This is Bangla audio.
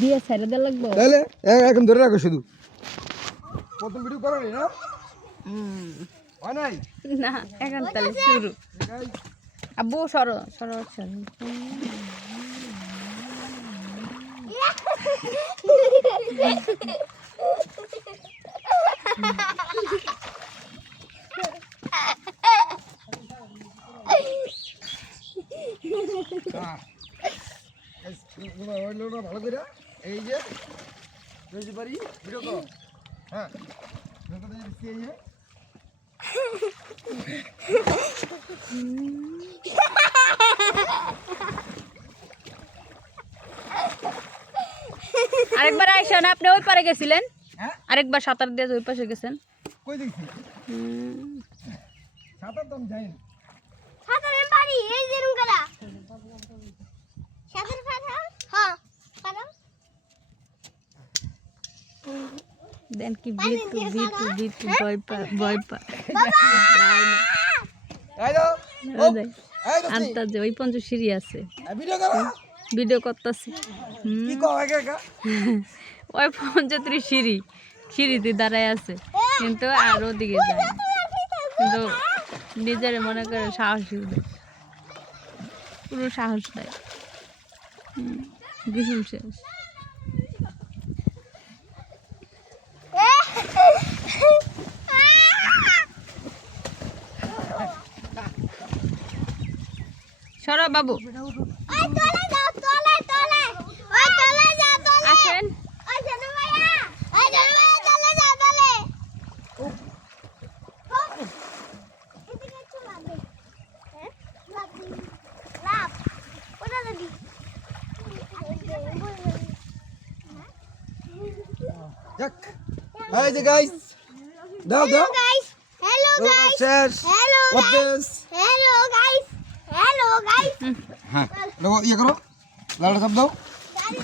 দিয়ে ছেড়ে দেওয়া লাগবে তাহলে এখন ধরে রাখো শুধু প্রথম ভিডিও করো না হয় নাই না এখন তাহলে শুরু আব্বু সরো সরো সরো ভালো করে এই যে বুঝতে পারি ভিডিও কর হ্যাঁ এই যে আরেকবার আইসা না আপনি ওই পারে গেছিলেন আরেকবার সাঁতার দিয়ে ওই পাশে গেছেন কই দেখছি সাঁতার তো আমি যাই না সাঁতারের বাড়ি এই যে রুমটা সাঁতার পাঠাও হ্যাঁ পাঠাও দেন কি বিটু বিটু বিটু ভয় পা হ্যালো আন্তাজে ওই পঞ্চ সিঁড়ি আছে ভিডিও করো ভিডিও করতেছি কি কও একা একা ওই পঞ্চত্রিশ সিঁড়িতে দাঁড়ায় আছে কিন্তু আর ওদিকে যায় না। কিন্তু নিজের মনে করে সাহসী পুরো সাহস দেয় ভীষণ শেষ সরো বাবু ওই তলে যাও তলে তলে ওই তলে যাও তলে আসেন ওই জানু ভাইয়া তলে যাও তলে এদিকে একটু লাগবে হ্যাঁ লাভ ওটা দিবি যাক এই যে গাইস দাও দাও গাইস হ্যালো গাইস শেষ হ্যালো অপেস হ্যালো গাইস হ্যালো গাইস হ্যাঁ ইয়ে করো লালটা চাপ দাও